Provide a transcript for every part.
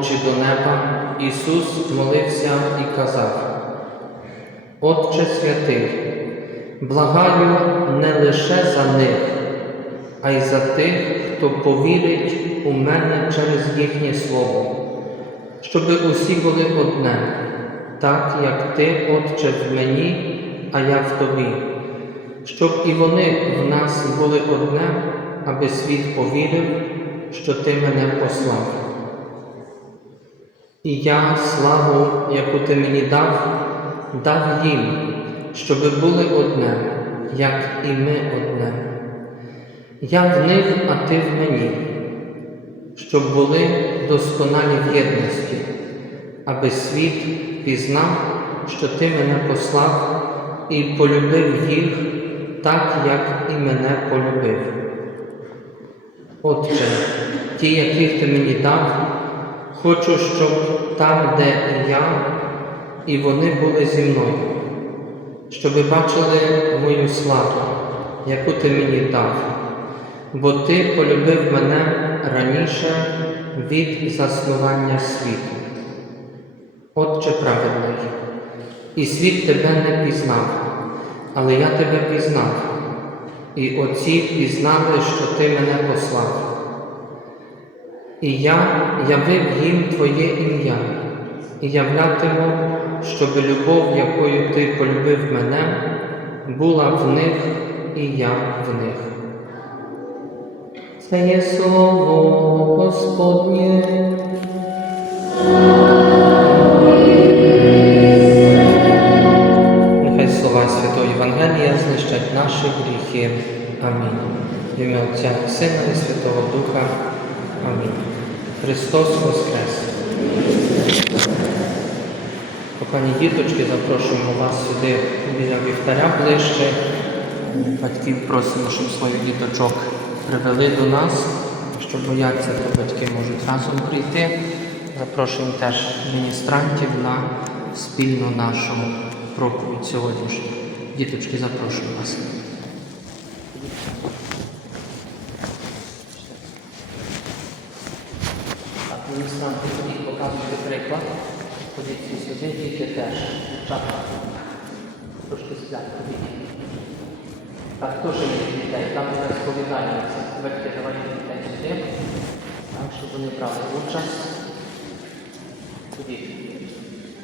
очі до неба, Ісус молився і казав: Отче святий, благаю не лише за них, а й за тих, хто повірить у мене через їхнє слово, щоби усі були одне, так як ти, Отче, в мені, а я в тобі, щоб і вони в нас були одне, аби світ повірив, що ти мене послав. І я славу, яку ти мені дав, дав їм, щоби були одне, як і ми одне. Я в них, а ти в мені, щоб були досконалі в єдності, аби світ пізнав, що ти мене послав і полюбив їх так, як і мене полюбив. Отче, ті, яких ти мені дав, хочу, щоб там, де я, і вони були зі мною, щоби бачили мою славу, яку ти мені дав, бо ти полюбив мене раніше від заснування світу. Отче праведний, і світ тебе не пізнав, але я тебе пізнав, і отці пізнали, що ти мене послав. І я явив їм Твоє ім'я, і являтиму, щоб любов, якою Ти полюбив мене, була в них, і я в них. Це є слово Господнє. Нехай слова Святого Євангелія знищать наші гріхи. Амінь. В ім'я Отця Сина і Святого Духа. Амінь. Христос Воскрес! Кохані діточки, запрошуємо вас сюди біля вівтаря ближче. Батьків просимо, щоб своїх діточок привели до нас. Якщо бояться, то батьки можуть разом прийти. Запрошуємо теж міністрантів на спільну нашу проповідь сьогоднішню. Діточки, запрошую вас. Так, міністранти, ходіть, приклад. Ходіть сюди, діти теж. Дівчата. Трошки сплять, ходіть. Так, ще є дітей? Там не розповідається. Батьки, давайте дітей сюди. Так, щоб вони брали участь. Ходіть.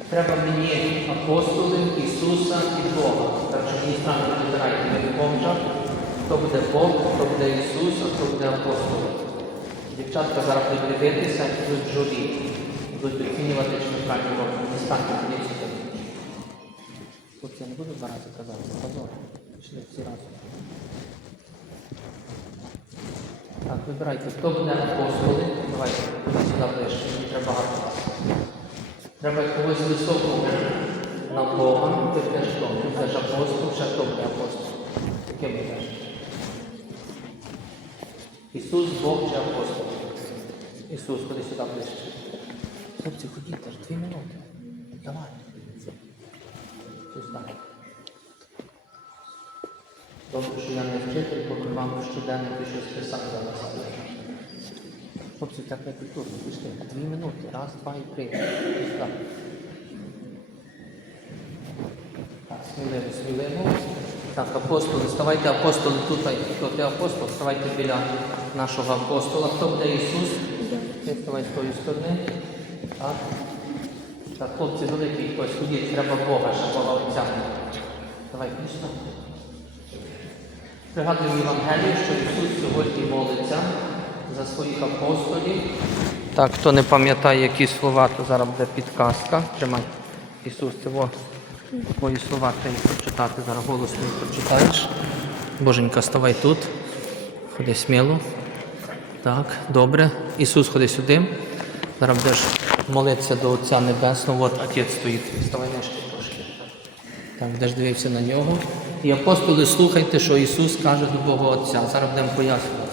Треба мені апостолів, Ісуса і Бога. Так що міністранти вибирайте ви Бога. Хто буде Бог, хто буде Ісус, а хто буде апостол. Дівчатка зараз будуть дивитися і будуть журі. Будуть оцінювати, чи ми правильно робимо. Не станьте. Хлопці, я не буду два казати. Позор. Пішли всі разом. Так, вибирайте, хто буде апостоли. Давайте, туди сюди ближче, мені треба вас. Треба когось високого на Бога, ти теж хто? Ти теж апостол, ще хто буде апостол? Яким будеш? Ісус Бог чи апостол? Ісус, ходи сюди ближче. Хлопці, ходіть, теж дві минути. Давай. Так. Добре, що я не вчитель, поки вам щоденники щось писати зараз. Хлопці, так не культурно, пішли. Дві минути. Раз, два і три. Так. Так, сміливо, сміливо. Так, апостоли, ставайте апостоли тут, хто ти апостол, ставайте біля нашого апостола. Хто буде Ісус? Ти ставай з тої сторони. Так. Так, хлопці, великий хтось, ходіть, треба Бога, ще Бога Отця. Давай, пішли. Пригадую Євангелію, що Ісус сьогодні молиться за своїх апостолів. Так, хто не пам'ятає, які слова, то зараз буде підказка. Тримай. Ісус, во, твої слова треба прочитати. Зараз голосно їх прочитаєш. Боженька, ставай тут. Ходи сміло. Так, добре. Ісус, ходи сюди. Зараз будеш молитися до Отця Небесного. От Отець стоїть. Ставай нижче трошки. Так, будеш дивився на нього. І апостоли, слухайте, що Ісус каже до Бога Отця. Зараз будемо пояснювати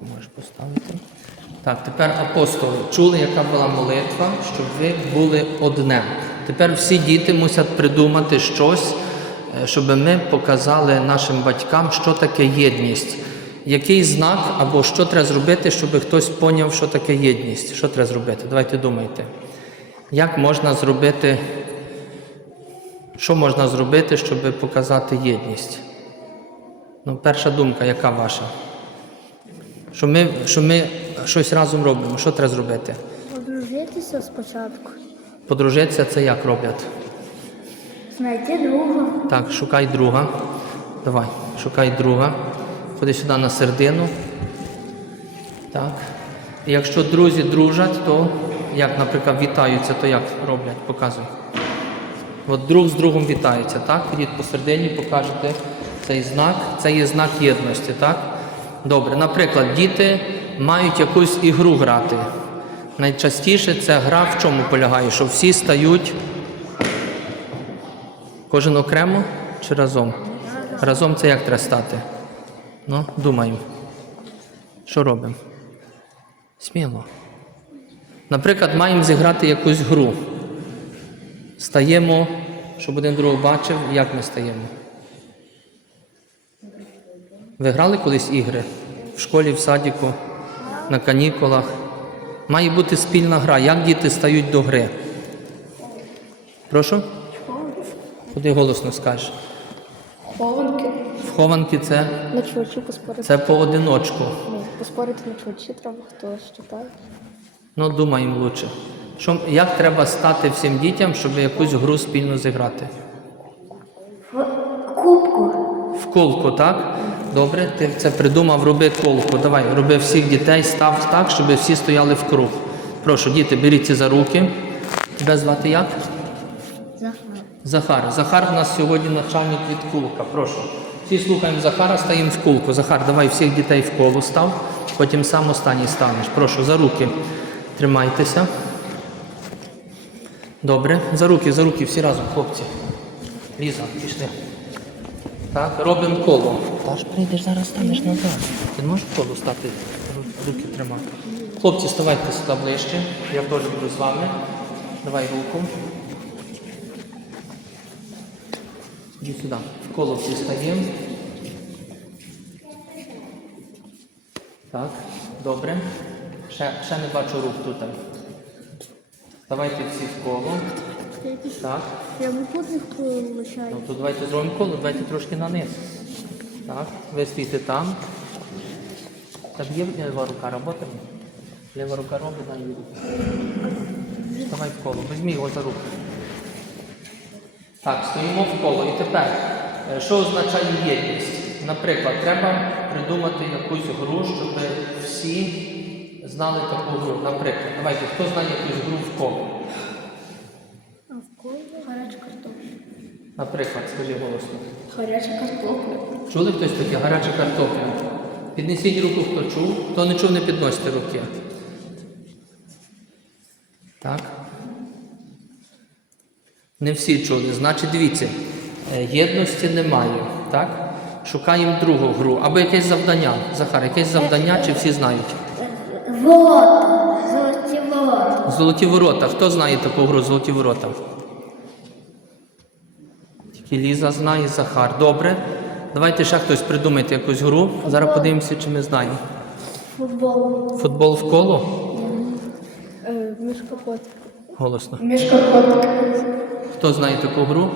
Можеш поставити. Так, тепер апостоли. Чули, яка була молитва, щоб ви були одним. Тепер всі діти мусять придумати щось, е, щоб ми показали нашим батькам, що таке єдність. Який знак або що треба зробити, щоб хтось поняв, що таке єдність? Що треба зробити? Давайте думайте. Як можна зробити, що можна зробити, щоб показати єдність? Ну, перша думка, яка ваша? Що ми, що ми щось разом робимо. Що треба зробити? Одружитися спочатку. Подружитися це як роблять? Знайти друга. Так, шукай друга. Давай, шукай друга. Ходи сюди на середину. Так. І якщо друзі дружать, то як, наприклад, вітаються, то як роблять? Показуй. От друг з другом вітаються, так? Ходіть посередині, покажете цей знак. Це є знак єдності, так? Добре. Наприклад, діти мають якусь ігру грати. Найчастіше ця гра в чому полягає? Що всі стають Кожен окремо чи разом? Разом це як треба стати? Ну, думаємо. Що робимо? Сміло. Наприклад, маємо зіграти якусь гру. Стаємо, щоб один другого бачив, як ми стаємо. Ви грали колись ігри? В школі, в садіку, на канікулах. Має бути спільна гра. Як діти стають до гри? Прошу? Куди голосно скажеш? Хованки. Хованки це, На чувачі поспорити. це поодиночку. Ну, поспорити на чувачі треба, хто читає. Ну, думаємо лучше. Що, як треба стати всім дітям, щоб якусь гру спільно зіграти? В Кубку. В колку, так? Добре, ти це придумав, роби колку. Давай, роби всіх дітей, став так, щоб всі стояли в круг. Прошу, діти, беріться за руки. Тебе звати як? Захар. Захар у нас сьогодні начальник від кулка. Прошу. Всі слухаємо Захара, стаємо в кулку. Захар, давай всіх дітей в коло став, потім сам останній станеш. Прошу, за руки тримайтеся. Добре, за руки, за руки, всі разом, хлопці. Ліза, пішли. Так, робимо коло. Та ж прийдеш зараз станеш назад. Ти не можеш коло стати, руки тримати. Хлопці, ставайте сюди ближче. Я теж буду з вами. Давай руку. Іди сюди. В коло всі стаємо. Так, добре. Ще, ще не бачу рук тут. Давайте всі в коло. Так. Прямокутник вилучає. Ну, то давайте зробимо коло, давайте трошки на низ. Так, ви стійте там. Там є ліва рука робота? Ліва рука робить, на ліву. Вставай в коло, візьмі його за руку. Так, стоїмо в коло. І тепер, е, що означає єдність? Наприклад, треба придумати якусь гру, щоб всі знали таку гру. Наприклад, давайте, хто знає якусь гру в коло? А в колі гаряча картопля. Наприклад, скажи голосно. Гаряча картопля. Чули хтось таке гаряча картопля? Піднесіть руку, хто чув. Хто не чув, не підносьте руки. Так. Не всі чули. Значить, дивіться, е, єдності немає. Так? Шукаємо другу гру. Або якесь завдання. Захар, якесь завдання, чи всі знають? Ворота. Золоті ворота. Золоті ворота. Хто знає таку гру Золоті ворота? Тільки Ліза знає, Захар. Добре. Давайте ще хтось придумайте якусь гру. Зараз подивимося, чи ми знаємо. Футбол. Футбол в коло? Е, мішка. Голосно. Мішка котик. Хто знає таку гру?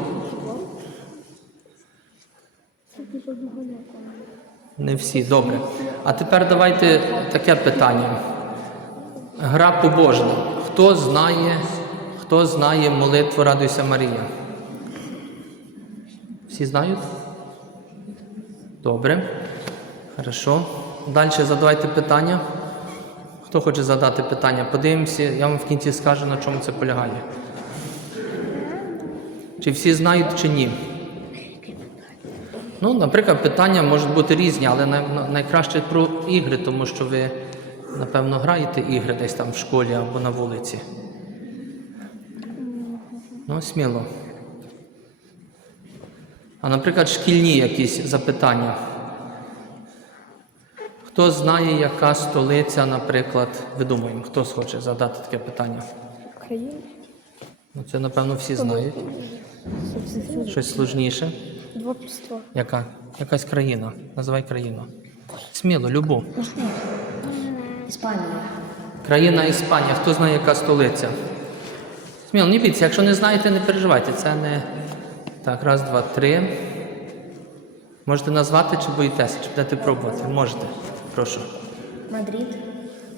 Не всі, добре. А тепер давайте таке питання. Гра побожна. Хто знає, хто знає молитву Радуйся Марія? Всі знають? Добре. Хорошо. Далі задавайте питання. Хто хоче задати питання? Подивимося, я вам в кінці скажу, на чому це полягає. Чи всі знають, чи ні? Ну, наприклад, питання можуть бути різні, але най- най- найкраще про ігри, тому що ви напевно, граєте ігри десь там в школі або на вулиці. Ну, сміло. А наприклад, шкільні якісь запитання. Хто знає, яка столиця, наприклад, видумуємо, хто схоче задати таке питання? Україна. Ну, це, напевно, всі знають. Щось сложніше. Два плюс два. Яка? Якась країна. Називай країну. Сміло, любу. Іспанія. Країна Іспанія. Хто знає, яка столиця? Сміло, не бійтеся, якщо не знаєте, не переживайте. Це не. Так, раз, два, три. Можете назвати чи боїтеся, чи будете пробувати? Можете. Прошу. Мадрид.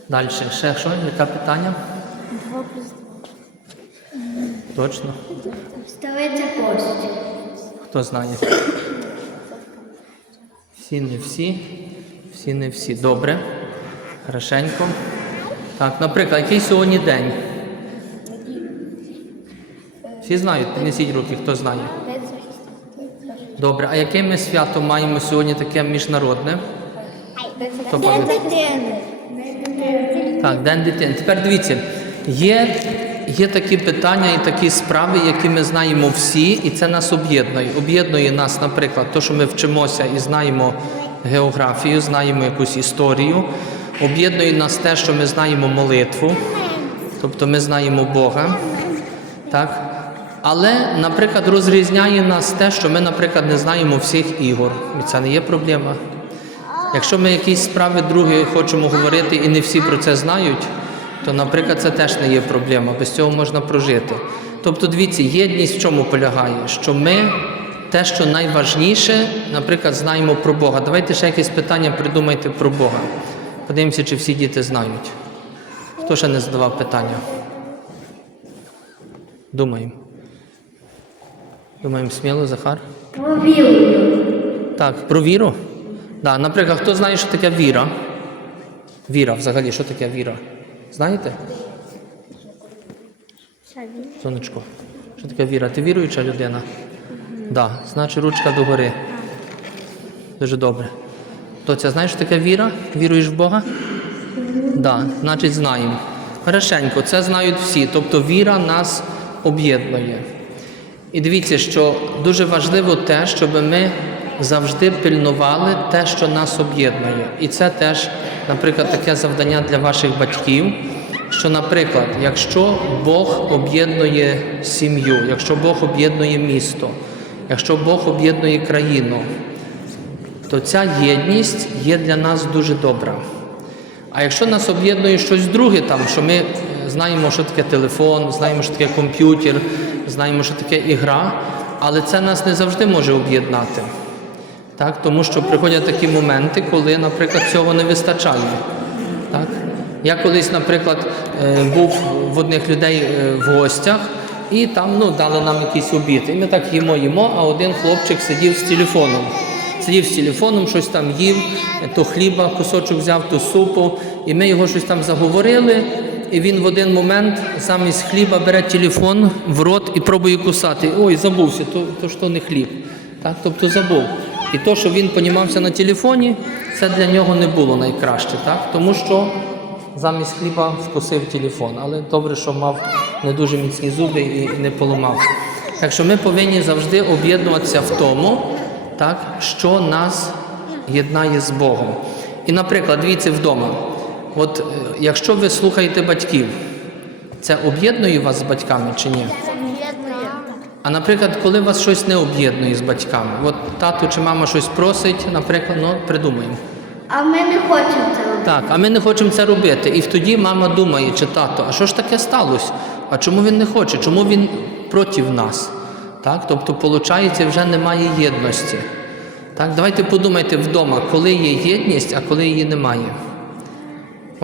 Далі. Ще що? Яке питання? Два плюс два. Точно. Столиця Польщі. Хто знає? Всі не всі. Всі не всі. Добре. Хорошенько. Так, наприклад, який сьогодні день? Всі знають, піднесіть руки, хто знає. Добре, а яке ми свято маємо сьогодні таке міжнародне? Хто пам'ятає? Так, День дитини. Тепер дивіться, є, є такі питання і такі справи, які ми знаємо всі, і це нас об'єднує. Об'єднує нас, наприклад, то, що ми вчимося і знаємо географію, знаємо якусь історію. Об'єднує нас те, що ми знаємо молитву, тобто ми знаємо Бога. Так? Але, наприклад, розрізняє нас те, що ми, наприклад, не знаємо всіх ігор. І це не є проблема. Якщо ми якісь справи другі хочемо говорити і не всі про це знають, то, наприклад, це теж не є проблема. Без цього можна прожити. Тобто, дивіться, єдність в чому полягає? Що ми те, що найважніше, наприклад, знаємо про Бога. Давайте ще якесь питання придумайте про Бога. Подивимося, чи всі діти знають. Хто ще не задавав питання? Думаємо. Думаємо сміло, Захар? Про віру. Так, про віру? Да, наприклад, хто знає, що таке віра? Віра взагалі, що таке віра? Знаєте? Сонечко, що таке віра? Ти віруюча людина? Так, да, значить ручка догори. Дуже добре. Тоця, знаєш, що таке віра? Віруєш в Бога? Так, да, значить знаємо. Хорошенько, це знають всі. Тобто віра нас об'єднує. І дивіться, що дуже важливо те, щоб ми завжди пильнували те, що нас об'єднує. І це теж, наприклад, таке завдання для ваших батьків. Що, наприклад, якщо Бог об'єднує сім'ю, якщо Бог об'єднує місто, якщо Бог об'єднує країну, то ця єдність є для нас дуже добра. А якщо нас об'єднує щось друге, там, що ми знаємо, що таке телефон, знаємо, що таке комп'ютер, знаємо, що таке ігра, але це нас не завжди може об'єднати. Так? Тому що приходять такі моменти, коли, наприклад, цього не вистачає. Так? Я колись, наприклад, е, був в одних людей е, в гостях, і там ну, дали нам якийсь обід. І ми так їмо, їмо, а один хлопчик сидів з телефоном. Сидів з телефоном, щось там їв, то хліба, кусочок взяв, то супу, і ми його щось там заговорили. І він в один момент замість хліба бере телефон в рот і пробує кусати. Ой, забувся, то, то то не хліб. Так, тобто забув. І то, що він понімався на телефоні, це для нього не було найкраще, так? тому що замість хліба вкусив телефон. Але добре, що мав не дуже міцні зуби і не поламав. Так що ми повинні завжди об'єднуватися в тому, так, що нас єднає з Богом. І, наприклад, дивіться вдома. От е, якщо ви слухаєте батьків, це об'єднує вас з батьками чи ні? А наприклад, коли вас щось не об'єднує з батьками, от тато чи мама щось просить, наприклад, ну придумаємо. А ми не хочемо це робити. Так, а ми не хочемо це робити. І тоді мама думає, чи тато, а що ж таке сталося? А чому він не хоче? Чому він проти нас? Так? Тобто, виходить, вже немає єдності. Так? Давайте подумайте вдома, коли є єдність, а коли її немає.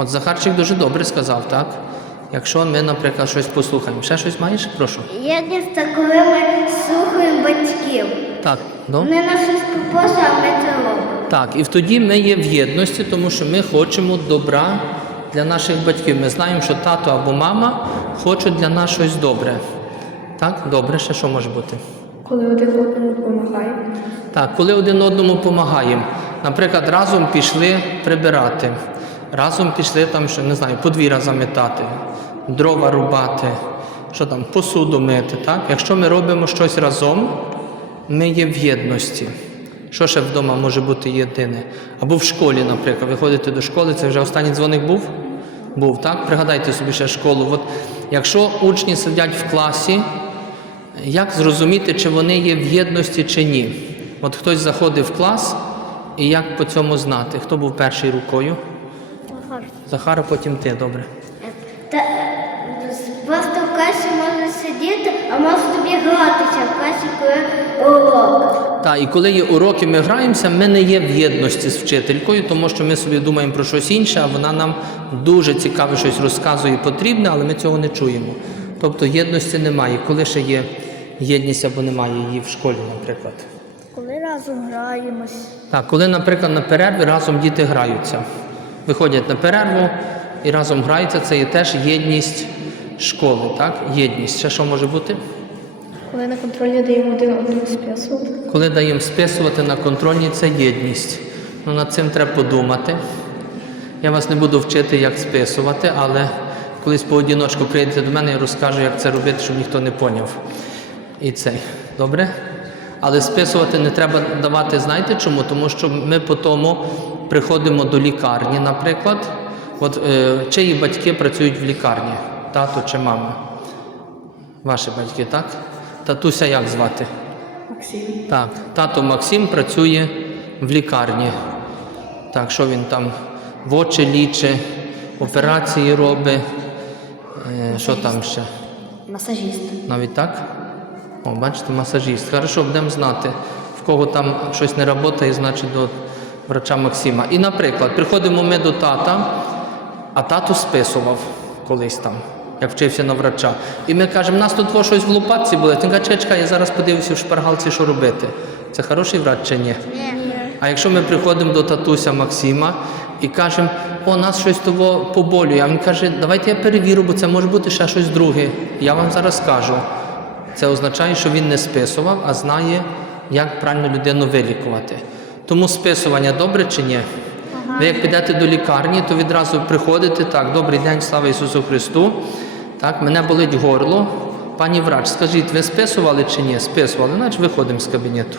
От Захарчик дуже добре сказав, так? Якщо ми, наприклад, щось послухаємо. Ще щось маєш? Прошу. Єдність це коли ми слухаємо батьків. Так, ну? Вони нас щось попросять, а ми це робимо. Так, і тоді ми є в єдності, тому що ми хочемо добра для наших батьків. Ми знаємо, що тато або мама хочуть для нас щось добре. Так, добре, ще що може бути? Коли один одному допомагає. Так, коли один одному допомагаємо. Наприклад, разом пішли прибирати, разом пішли там, ще не знаю, подвір'я заметати, дрова рубати, що там, посуду мити. Так? Якщо ми робимо щось разом, ми є в єдності. Що ще вдома може бути єдине? Або в школі, наприклад. Ви ходите до школи, це вже останній дзвоник був? Був, так? Пригадайте собі ще школу. От, якщо учні сидять в класі, як зрозуміти, чи вони є в єдності чи ні? От хтось заходив в клас, і як по цьому знати? Хто був першою рукою? Захар, а потім ти, добре. Та, просто в класі можна сидіти, а можна тобі гратися в класі, коли урок. Так, і коли є уроки, ми граємося, ми не є в єдності з вчителькою, тому що ми собі думаємо про щось інше, а вона нам дуже цікаве щось розказує потрібне, але ми цього не чуємо. Тобто єдності немає. Коли ще є єдність або немає її в школі, наприклад. Коли разом граємось. Так, коли, наприклад, на перерві разом діти граються, виходять на перерву і разом граються, це є теж єдність школи, так? Єдність. Ще що може бути? Коли на контролі даємо один одному списувати. Коли даємо списувати на контрольні, це єдність. Ну, над цим треба подумати. Я вас не буду вчити, як списувати, але колись поодіночку прийдете до мене і розкажу, як це робити, щоб ніхто не поняв. І цей. Добре? Але списувати не треба давати, знаєте чому? Тому що ми по тому приходимо до лікарні, наприклад. От е, чиї батьки працюють в лікарні? Тато чи мама? Ваші батьки, так? Татуся як звати? Максим. Так, тато Максим працює в лікарні. Так, що він там в очі лічить, операції робить. Е, що там ще? Масажист. Навіть так? О, бачите, масажист. Хорошо, будемо знати, в кого там щось не працює, значить до врача Максима. І, наприклад, приходимо ми до тата, а тато списував колись там, як вчився на врача. І ми кажемо, нас тут щось в лопатці було. Він каже, чекай, чекай, я зараз подивлюся в шпаргалці, що робити. Це хороший врач чи ні? А якщо ми приходимо до татуся Максима і кажемо, о, нас щось того поболює, а він каже, давайте я перевірю, бо це може бути ще щось друге. Я вам зараз скажу. Це означає, що він не списував, а знає, як правильно людину вилікувати. Тому списування добре чи ні? Ви як підете до лікарні, то відразу приходите, так, добрий день, слава Ісусу Христу. Так, мене болить горло. Пані врач, скажіть, ви списували чи ні? Списували, значить виходимо з кабінету.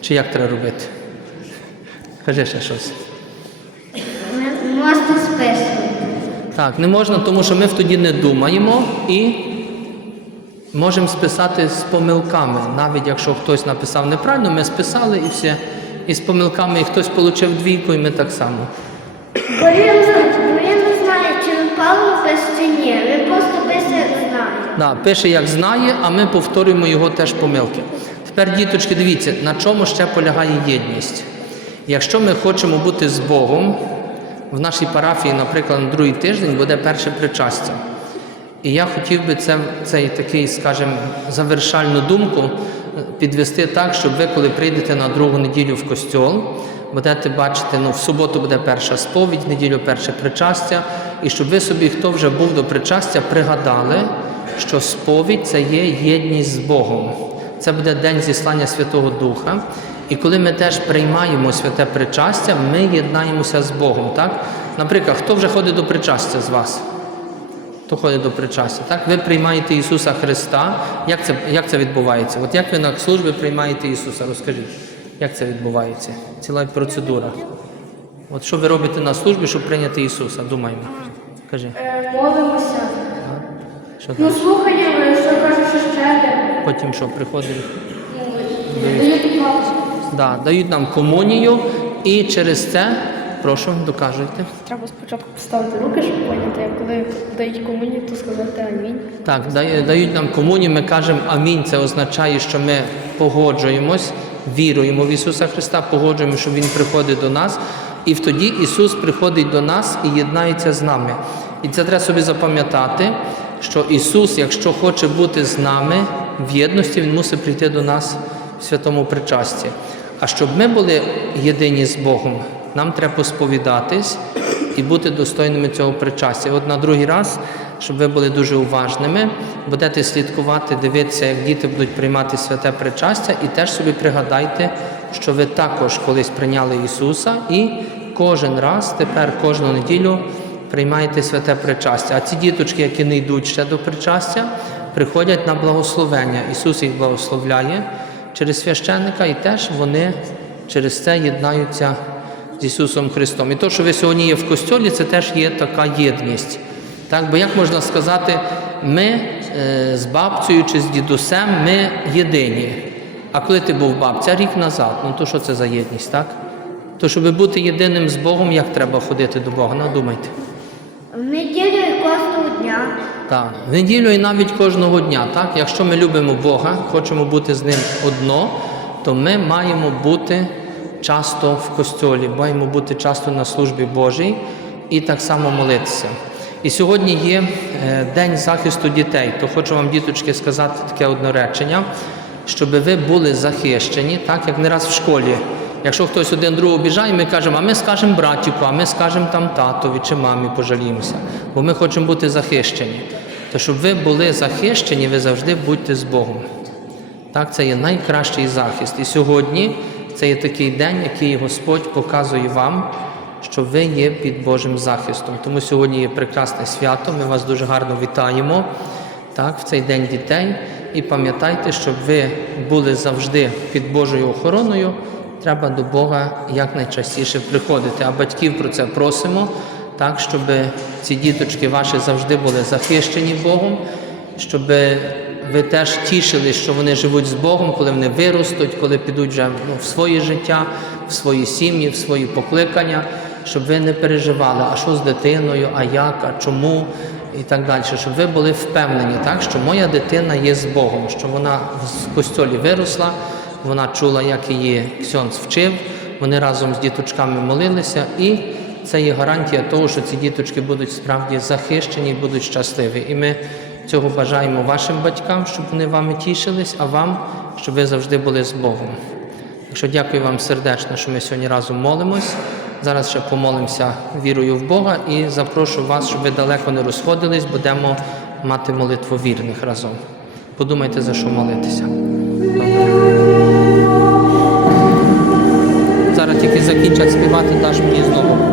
Чи як треба робити? Кажи ще щось. Можна списувати. Так, не можна, тому що ми тоді не думаємо і можемо списати з помилками. Навіть якщо хтось написав неправильно, ми списали і все. І з помилками і хтось отримав двійку, і ми так само. Бо він, не знає, чи він правильно чи ні. Він просто пише знає. Да, пише, як знає, а ми повторюємо його теж помилки. Тепер, діточки, дивіться, на чому ще полягає єдність. Якщо ми хочемо бути з Богом, в нашій парафії, наприклад, на другий тиждень буде перше причастя. І я хотів би це, цей такий, скажімо, завершальну думку підвести так, щоб ви, коли прийдете на другу неділю в костьол, будете бачити, ну, в суботу буде перша сповідь, в неділю перше причастя, і щоб ви собі, хто вже був до причастя, пригадали, що сповідь це є єдність з Богом. Це буде день зіслання Святого Духа. І коли ми теж приймаємо святе причастя, ми єднаємося з Богом. Так? Наприклад, хто вже ходить до причастя з вас? Хто ходить до причастя? Так, ви приймаєте Ісуса Христа. Як це, як це відбувається? От як ви на службі приймаєте Ісуса? Розкажіть, як це відбувається? Ціла процедура. От що ви робите на службі, щоб прийняти Ісуса? Думаємо. Кажи, Молимося. що Ну, слухаємо, що каже, що ще. Потім що приходить? Дають плату. Да, дають нам комунію, і через це, прошу, докажуйте. Треба спочатку поставити руки, щоб поняти, а коли дають комунію, то сказати амінь. Так, дають нам комунію, ми кажемо амінь. Це означає, що ми погоджуємось, віруємо в Ісуса Христа, погоджуємо, що Він приходить до нас. І тоді Ісус приходить до нас і єднається з нами. І це треба собі запам'ятати, що Ісус, якщо хоче бути з нами в єдності, Він мусить прийти до нас в святому причасті. А щоб ми були єдині з Богом, нам треба сповідатись і бути достойними цього причастя. От на другий раз, щоб ви були дуже уважними, будете слідкувати, дивитися, як діти будуть приймати святе причастя, і теж собі пригадайте, що ви також колись прийняли Ісуса, і кожен раз, тепер кожну неділю приймаєте святе причастя. А ці діточки, які не йдуть ще до причастя, приходять на благословення. Ісус їх благословляє через священника, і теж вони через це єднаються з Ісусом Христом. І то, що ви сьогодні є в костьолі, це теж є така єдність. Так, бо як можна сказати, ми е, з бабцею чи з дідусем ми єдині. А коли ти був бабця рік назад, ну то що це за єдність, так? То щоб бути єдиним з Богом, як треба ходити до Бога? Надумайте. В неділю і кожного дня. Так, в неділю і навіть кожного дня. Так? Якщо ми любимо Бога, хочемо бути з ним одно, то ми маємо бути часто в костьолі, маємо бути часто на службі Божій і так само молитися. І сьогодні є е, День захисту дітей, то хочу вам, діточки, сказати таке одне речення, щоб ви були захищені, так як не раз в школі. Якщо хтось один другого обіжає, ми кажемо, а ми скажемо братіку, а ми скажемо там татові чи мамі пожаліємося, бо ми хочемо бути захищені. То щоб ви були захищені, ви завжди будьте з Богом. Так, це є найкращий захист. І сьогодні це є такий день, який Господь показує вам, що ви є під Божим захистом. Тому сьогодні є прекрасне свято. Ми вас дуже гарно вітаємо так, в цей день дітей. І пам'ятайте, щоб ви були завжди під Божою охороною. Треба до Бога якнайчастіше приходити. А батьків про це просимо, так, щоб ці діточки ваші завжди були захищені Богом, щоб ви теж тішили, що вони живуть з Богом, коли вони виростуть, коли підуть вже ну, в своє життя, в свої сім'ї, в свої покликання, щоб ви не переживали, а що з дитиною, а як, а чому і так далі. Щоб ви були впевнені, так, що моя дитина є з Богом, що вона в костьолі виросла, вона чула, як її Ксьонц вчив, вони разом з діточками молилися і це є гарантія того, що ці діточки будуть справді захищені будуть щасливі. І ми цього бажаємо вашим батькам, щоб вони вами тішились, а вам, щоб ви завжди були з Богом. Так що дякую вам сердечно, що ми сьогодні разом молимось. Зараз ще помолимося вірою в Бога і запрошую вас, щоб ви далеко не розходились, будемо мати молитву вірних разом. Подумайте, за що молитися. Зараз тільки закінчать співати, даш мені знову.